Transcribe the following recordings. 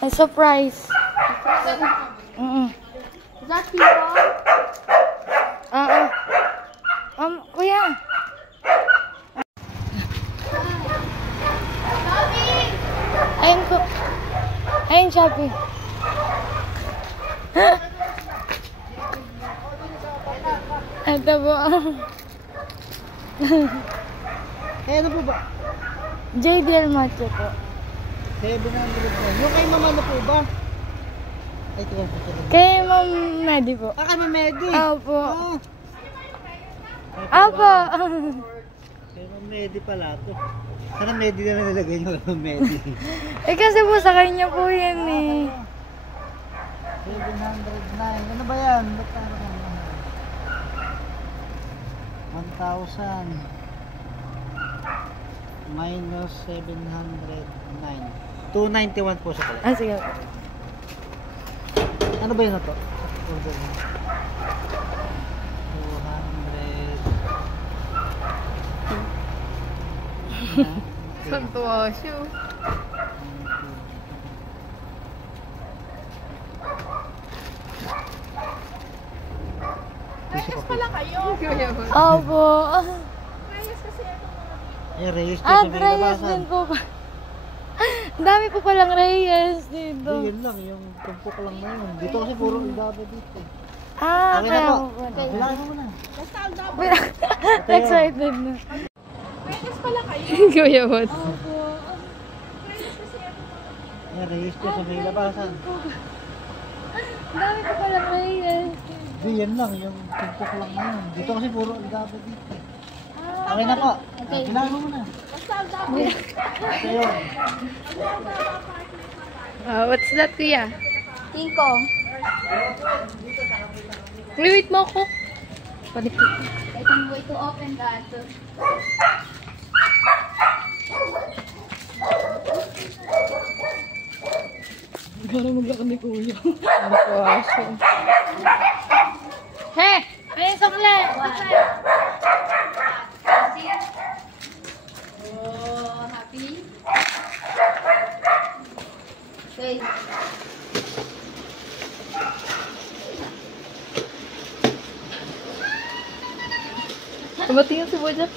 A surprise. Is that people? Kuya. Ayun po. Ayun, Shopee. Ito po. Ano po ba? JDL Macho po. 700 na. Yung kay mama na po ba? Ay, ito po. Kay Ma'am Medi po. Kami Medi. Opo. Ah. Opo. Kay Ma'am Medi pala to. Sana Medi na nilagay nyo kay Ma'am Medi. Kasi po sa kanya po yan eh. 709. Ano ba yan? Ba't ano ka naman? 1,000 minus 709. 291 po sa pala. Sige. Ano ba yun na to? 200. Santuwa siya. Reyes pala kayo. Opo. Reyes kasi ako mga Eh, Reyes po Ah, sa may Reyes labasan. din po. Ang dami po palang Reyes dito. Hindi, yun lang. Yung tumpok lang na yun. Dito kasi puro Aldaba dito. Ah, Okay na kaya po. po pala. Bilangan mo na. basta Aldaba. Excited na. Reyes pala kayo. Kuya Bots. Reyes kasi ako mga Eh, Reyes po sa may labasan. Ang dami po palang Reyes. Hindi, yan lang. Yung tumpok lang na yun. Dito kasi puro Aldaba dito. Ah, Okay na po. Bilangan mo na. basta Aldaba. Ito yun. what's that, kuya? King Kong. Wait mo ako. I can wait to open that. Para maglakad ni kuya. Ano po aso? Hey! Ay, sukle! Oh, happy? Okay. Tumatingin si Bojack.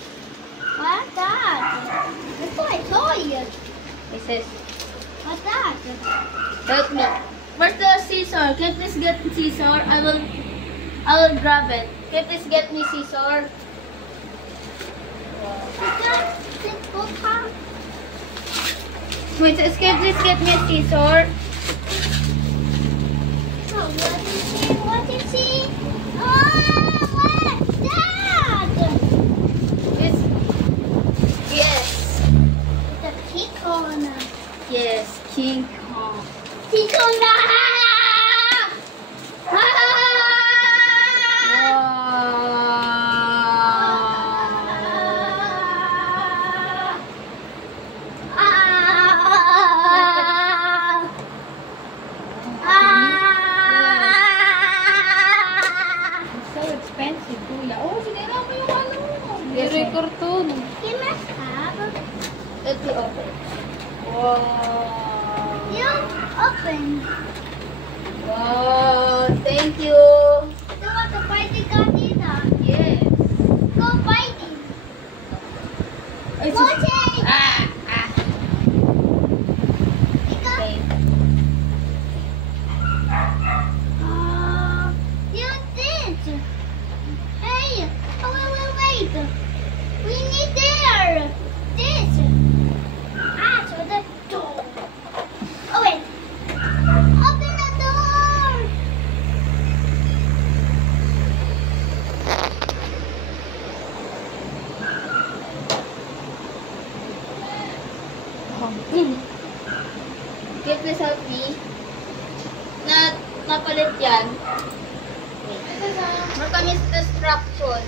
What's that? It's my toy. It says, what's that? Help me. Where's the scissor? Can you please get scissor? I will grab it. Can you please get me scissor? Wait, can you please get me a scissor? What is he? Oh, what's that? It's, yes. It's a King Kong. Yes, King Kong. King Kong! Cartoon. You must have. Let me open. Wow. You open. Wow, thank you. You want to fight the Godzilla? Yes. Go fighting. Go take. Okay. You did. Hey, wait. We need there. This. So the door. Oh wait. Open the door. Get this selfie. Napalit yan. Meron kami instruction.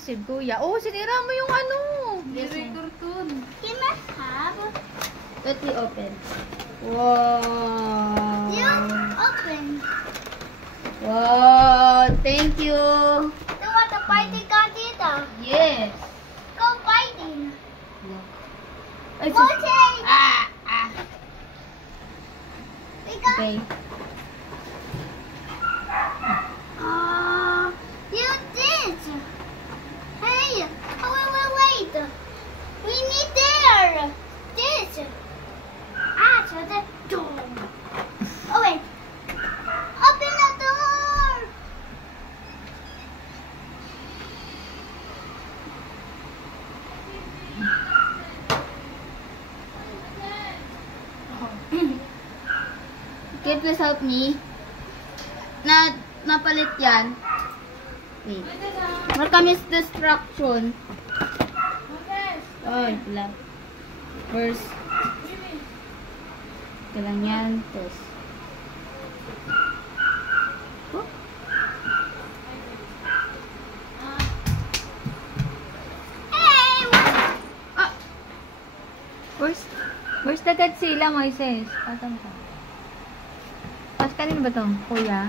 expensive, kuya. Oh, sinira mo yung ano. Yes, Cartoon. Can I have? Let me open. Wow. You open. Wow, thank you. You want to fighting Gogeta? Yes. Go fighting. Ay, Okay. ah. We got. Okay. You did. Hey, wait. We need there. This. So the door. Oh wait. Open the door. Okay, please help me. Napalit yan. Wait. Welcome is destruction. Oh, pala. First. Ito lang yan. Tapos. Oh. Hey, Ah! Where's the Godzilla, Moises? Patang ka. Pas kanino ba to? Kuya?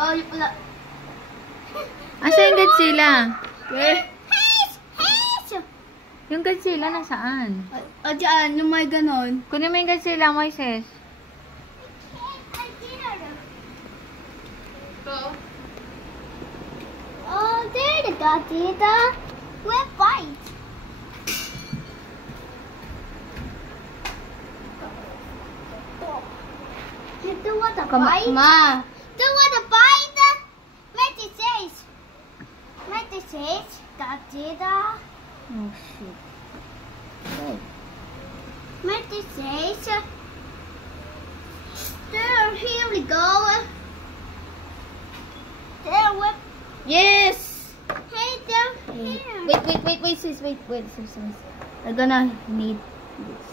oh, you pula. Asa yung Godzilla? Hey. Yung Godzilla nasaan? O dyan, yung may ganon. Kunin mo yung Godzilla, Moises. Oh, there the Gogeta. We'll fight. You do want to fight? Ma! Do want to fight? Make it says. Make it says. Gogeta. Oh, shit. Oh. Make it says. There, here we go. There, what? Yes! Hey, there, here. Wait, sis. Wait, sis. I'm gonna need this.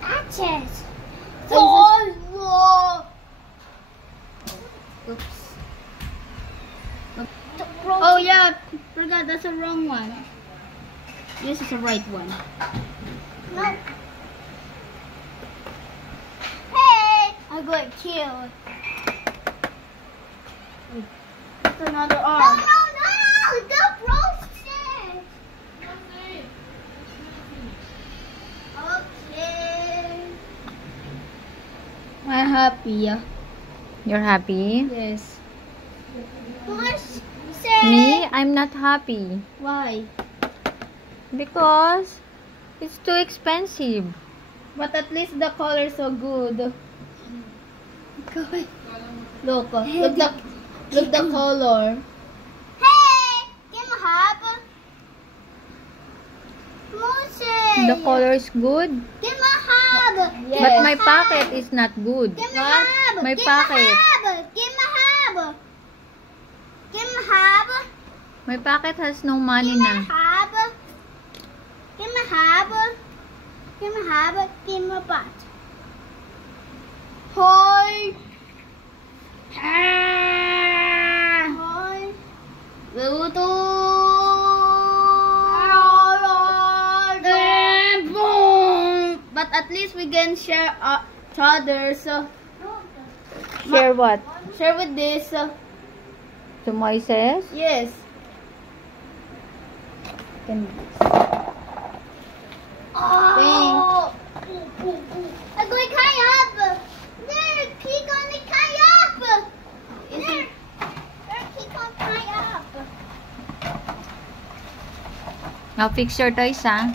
Patches. Oh, oops. Oh, yeah. Forgot, that's the wrong one. This is the right one. No. Hey, I got killed. That's another No, arm. the process. Okay. I'm happy. You're happy? Yes. What's say? Me? I'm not happy. Why? Because it's too expensive. But at least the color is so good. Look the color. Hey, can I have? Moses. The color is good. Can I have? But my pocket is not good. Can I have? My Can pocket. I have? Can I have? Can I have? My pocket has no money Can I na. have? Can I have? Can I have? Can I pot? Hoy! Hoy! Luto! But at least we can share each other. So share what? Share with this. To Moises? Yes. Oh! I'm going high up! There! Keep on the high up! There! Keep on high up! Now fix your toys, ha?